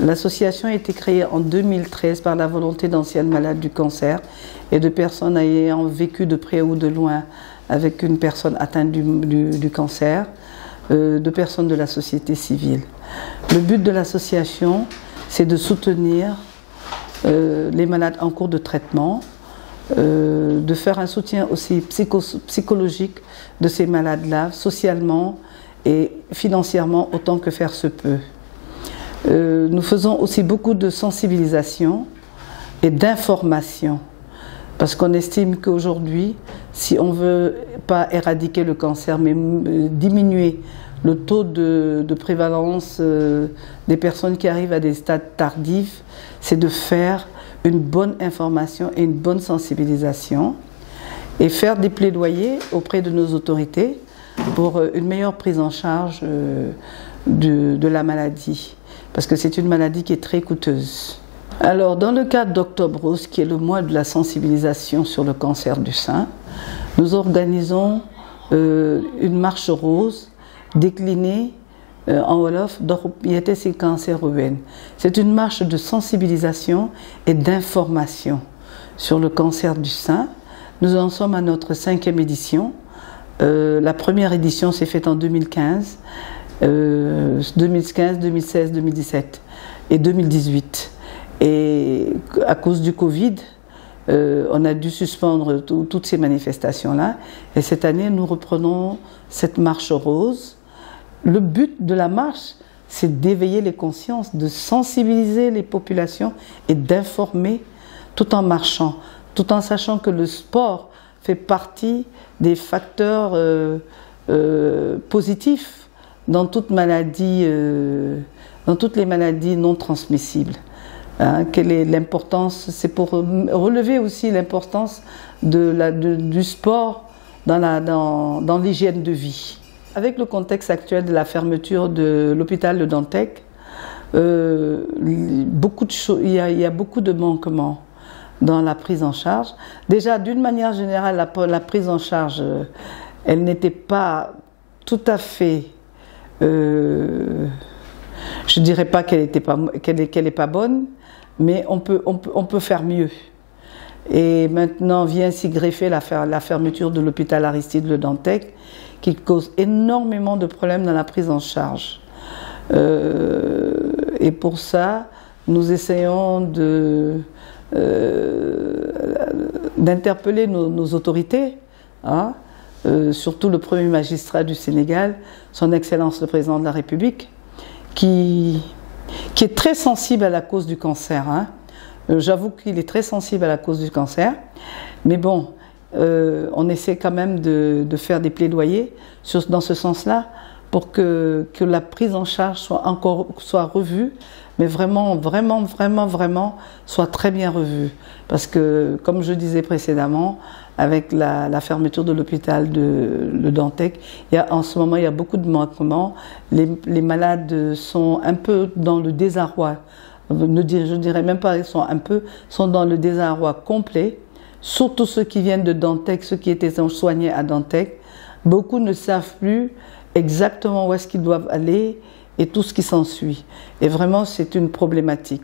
L'association a été créée en 2013 par la volonté d'anciennes malades du cancer et de personnes ayant vécu de près ou de loin avec une personne atteinte du cancer, de personnes de la société civile. Le but de l'association, c'est de soutenir les malades en cours de traitement, de faire un soutien aussi psychologique de ces malades-là, socialement et financièrement autant que faire se peut. Nous faisons aussi beaucoup de sensibilisation et d'information, parce qu'on estime qu'aujourd'hui, si on ne veut pas éradiquer le cancer, mais diminuer le taux de prévalence des personnes qui arrivent à des stades tardifs, c'est de faire une bonne information et une bonne sensibilisation et faire des plaidoyers auprès de nos autorités pour une meilleure prise en charge de la maladie, parce que c'est une maladie qui est très coûteuse. Alors, dans le cadre d'Octobre Rose, qui est le mois de la sensibilisation sur le cancer du sein, nous organisons une marche rose déclinée en Wolof d'Orpiété Cancer Ruben. C'est une marche de sensibilisation et d'information sur le cancer du sein. Nous en sommes à notre 5e édition. La première édition s'est faite en 2015, 2016, 2017 et 2018. Et à cause du Covid, on a dû suspendre toutes ces manifestations-là. Et cette année, nous reprenons cette marche rose. Le but de la marche, c'est d'éveiller les consciences, de sensibiliser les populations et d'informer tout en marchant, tout en sachant que le sport fait partie des facteurs positifs dans toute maladie, dans toutes les maladies non transmissibles. Quelle est l'importance? C'est pour relever aussi l'importance du sport dans l'hygiène de vie. Avec le contexte actuel de la fermeture de l'hôpital de Dantec, il y a beaucoup de manquements dans la prise en charge. Déjà, d'une manière générale, la prise en charge, elle n'était pas tout à fait... je ne dirais pas qu'elle n'est pas bonne, mais on peut faire mieux. Et maintenant vient s'y greffer la fermeture de l'hôpital Aristide Le Dantec, qui cause énormément de problèmes dans la prise en charge. Et pour ça, nous essayons d'interpeller nos autorités, surtout le premier magistrat du Sénégal, son Excellence le Président de la République, qui est très sensible à la cause du cancer. J'avoue qu'il est très sensible à la cause du cancer, mais bon, on essaie quand même de faire des plaidoyers dans ce sens-là pour que la prise en charge soit revue, mais vraiment soit très bien revue. Parce que, comme je disais précédemment, avec la fermeture de l'hôpital de Dantec, en ce moment, il y a beaucoup de manquements. Les malades sont un peu dans le désarroi. Je ne dirais même pas, ils sont dans le désarroi complet. Surtout ceux qui viennent de Dantec, ceux qui étaient soignés à Dantec. Beaucoup ne savent plus exactement où est-ce qu'ils doivent aller et tout ce qui s'ensuit. Et vraiment, c'est une problématique.